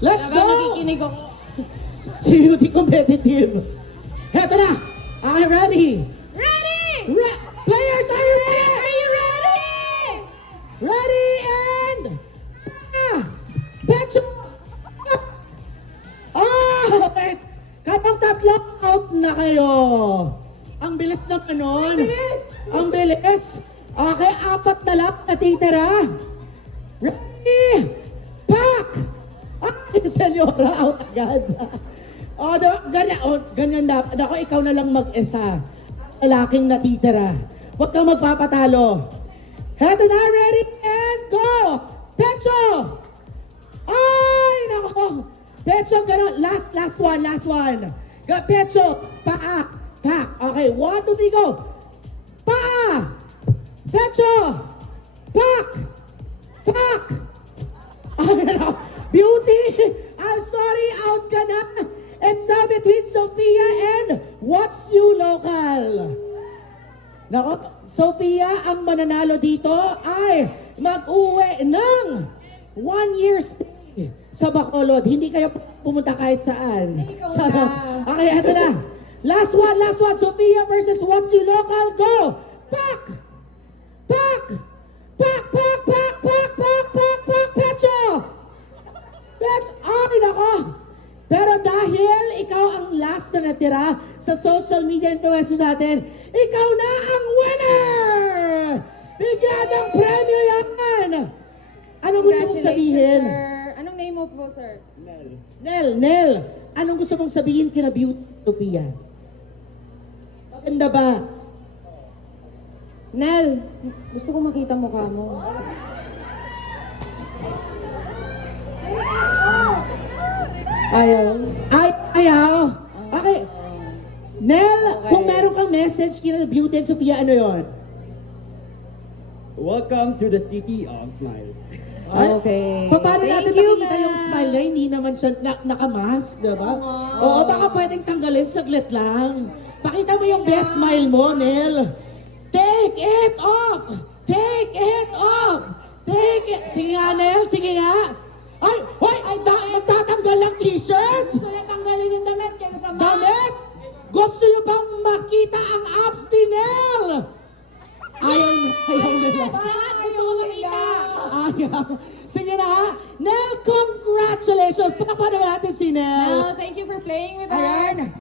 Let's Talaga go! nakikinig ako. Si Beauty competitive. Heto na! Okay, ready? Ready! Players, are you ready? Are you ready? Ready and... Betcho! Okay. Kapag tatlo out na kayo. Ang bilis naman nun. bilis! Ang bilis. Okay, apat na lang natitira. Ready? Pack! Ay, senyora, out agad. Ganyan dapat. Ako, ikaw na lang mag-isa. Lalaking natitira. Huwag kang magpapatalo. Heto na, ready and go! Pecho! Ay, nako! Pecho, gano'n. Last one. Pecho, paak. Okay, 1, 2, 3, go! Paa! Pecho! Pak! Ay, nako. Beauty! I'm sorry, out ka na. It's now between Sophia and What's You Local. Nako, Sophia, ang mananalo dito ay mag-uwi ng 1 year stay sa Bacolod. Hindi kayo pumunta kahit saan. Ikaw Charot. na. Okay, eto na. Last one. Sophia versus What's You Local. Go! Pak! Pecho! Ay, nako! Pero dahil ikaw ang last na natira sa social media influencers natin, ikaw na ang winner! Bigyan ng premyo yan! Anong gusto mong sabihin? Sir. Anong name mo po, sir? Nel, anong gusto mong sabihin kina Beauty Sophia? Maganda ba? Nel, gusto ko makita mukha mo. Ayaw. Ayaw. Okay. Nel, Okay. kung meron kang message kina Beauty and Sophia, ano yon? Welcome to the city of smiles. Okay. Paano natin Thank you, makikita yung ma'am. smile niya? Hindi naman siya nakamask, di ba? Oo, baka pwedeng tanggalin, saglit lang. Pakita mo yung best smile mo, Nel. Take it off! Take it off! Take it! Sige nga, Nel, sige nga. Ay, magtatanggal ng t-shirt? Gusto niya tanggalin yung damit kaya sa Damit? Gusto niyo bang makita ang abs ni Nel? Ayaw nila. Lahat gusto ko makita. Ayaw. Sige na ha. Nel, congratulations! Pakapanaw natin si Nel. Nel, thank you for playing with us. Ayan.